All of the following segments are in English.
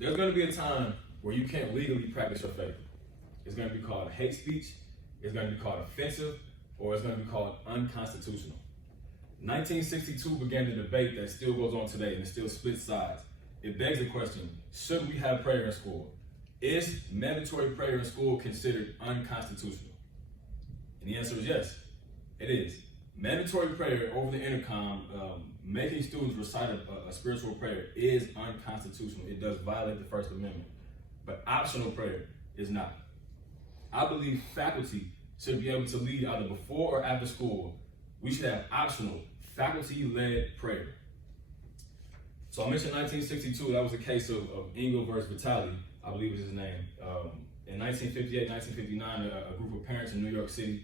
there's going to be a time where you can't legally practice your faith. It's going to be called hate speech, it's going to be called offensive, or it's going to be called unconstitutional. 1962 began the debate that still goes on today and it still splits sides. It begs the question, should we have prayer in school? Is mandatory prayer in school considered unconstitutional? And the answer is yes, it is. Mandatory prayer over the intercom, making students recite a spiritual prayer is unconstitutional. It does violate the First Amendment. But optional prayer is not. I believe faculty should be able to lead either before or after school. We should have optional faculty-led prayer. So I mentioned 1962. That was a case of Engel versus Vitale, I believe is his name. In 1958, 1959, a group of parents in New York City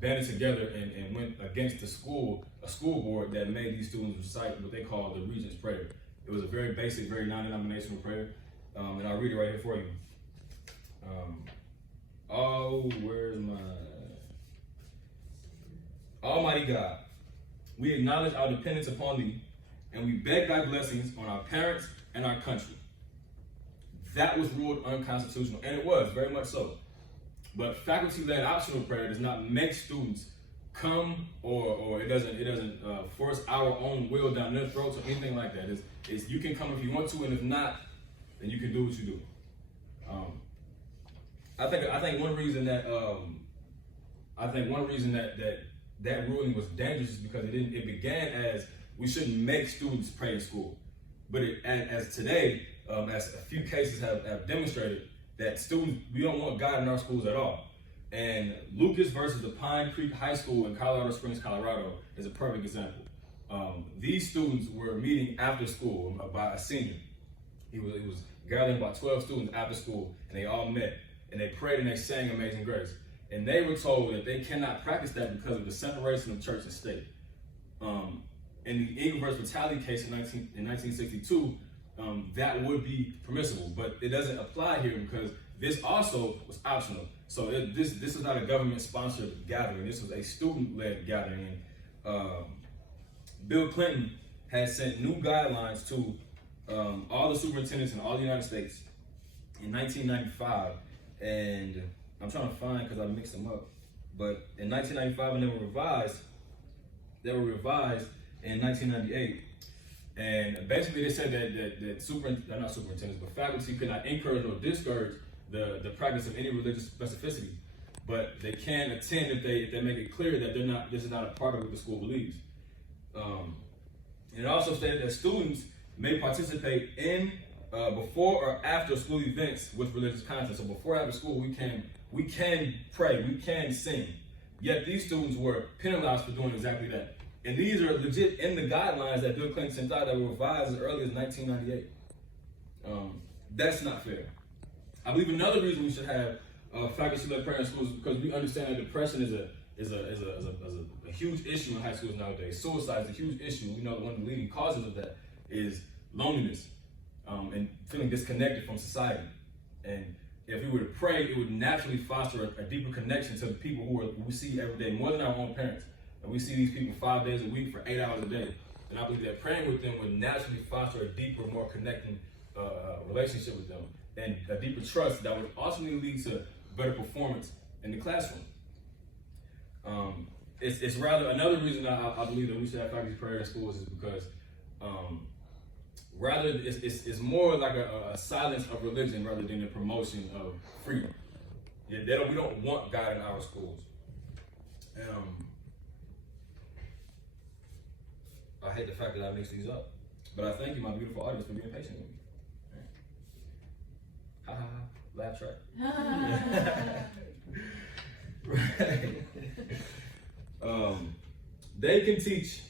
banded together and went against a school board that made these students recite what they call the Regent's Prayer. It was a very basic, very non-denominational prayer, and I'll read it right here for you. Where's my... Almighty God, we acknowledge our dependence upon Thee, and we beg Thy blessings on our parents and our country. That was ruled unconstitutional, and it was, very much so. But faculty-led optional prayer does not make students come, or it doesn't force our own will down their throats or anything like that. It's you can come if you want to, and if not, then you can do what you do. I think one reason that that ruling was dangerous is because it began as we shouldn't make students pray in school, but as today, as a few cases have demonstrated, that students, we don't want God in our schools at all. And Lucas versus the Pine Creek High School in Colorado Springs, Colorado is a perfect example. These students were meeting after school by a senior. He was gathering about 12 students after school, and they all met, and they prayed and they sang Amazing Grace. And they were told that they cannot practice that because of the separation of church and state. In the Engel versus Vitale case in 1962, that would be permissible, but it doesn't apply here because this also was optional. So this is not a government-sponsored gathering. This was a student-led gathering. Bill Clinton had sent new guidelines to all the superintendents in all the United States in 1995, and I'm trying to find because I mixed them up. But in 1995, and they were revised in 1998. And basically they said that not superintendents, but faculty could not encourage or discourage the practice of any religious specificity, but they can attend if they make it clear that this is not a part of what the school believes. And it also stated that students may participate in before or after school events with religious content. So before or after school, we can pray, we can sing. Yet these students were penalized for doing exactly that. And these are legit in the guidelines that Bill Clinton sent out that were revised as early as 1998. That's not fair. I believe another reason we should have faculty-led prayer in schools is because we understand that depression is a huge issue in high schools nowadays. Suicide is a huge issue. We know that one of the leading causes of that is loneliness and feeling disconnected from society. And if we were to pray, it would naturally foster a deeper connection to the people who we see every day, more than our own parents. And we see these people 5 days a week for 8 hours a day. And I believe that praying with them would naturally foster a deeper, more connecting relationship with them and a deeper trust that would ultimately lead to better performance in the classroom. It's rather, another reason I believe that we should have faculty prayer in schools is because rather it's more like a silence of religion rather than a promotion of freedom. We don't want God in our schools. I hate the fact that I mixed these up, but I thank you, my beautiful audience, for being patient with me. Ha ha ha, laugh track. Right. They can teach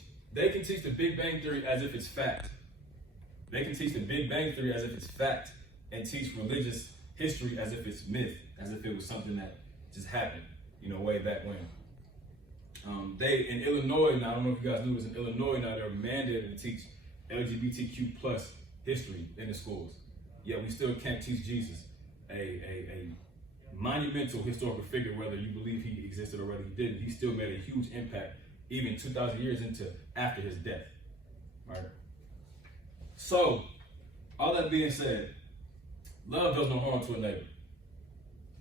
the Big Bang Theory as if it's fact. They can teach the Big Bang Theory as if it's fact, and teach religious history as if it's myth, as if it was something that just happened, way back when. They in Illinois now, I don't know if you guys knew this, in Illinois now they're mandated to teach LGBTQ plus history in the schools. Yet we still can't teach Jesus, a monumental historical figure, whether you believe he existed or whether he didn't. He still made a huge impact even 2,000 years after his death. Right? So, all that being said, Love does no harm to a neighbor.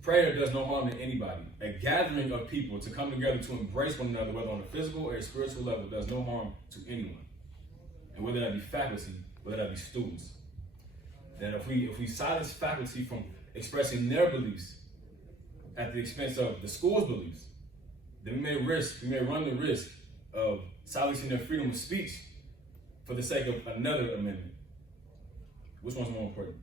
Prayer does no harm to anybody. A gathering of people to come together to embrace one another, whether on a physical or a spiritual level, does no harm to anyone. And whether that be faculty, whether that be students. That if we silence faculty from expressing their beliefs at the expense of the school's beliefs, then we may run the risk of silencing their freedom of speech for the sake of another amendment. Which one's more important?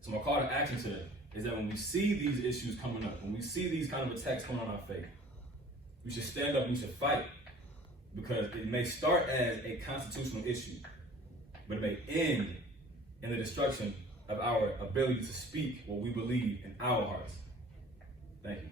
So my call to action today is that when we see these issues coming up, when we see these kind of attacks coming on our faith, we should stand up and we should fight, because it may start as a constitutional issue, but it may end in the destruction of our ability to speak what we believe in our hearts. Thank you.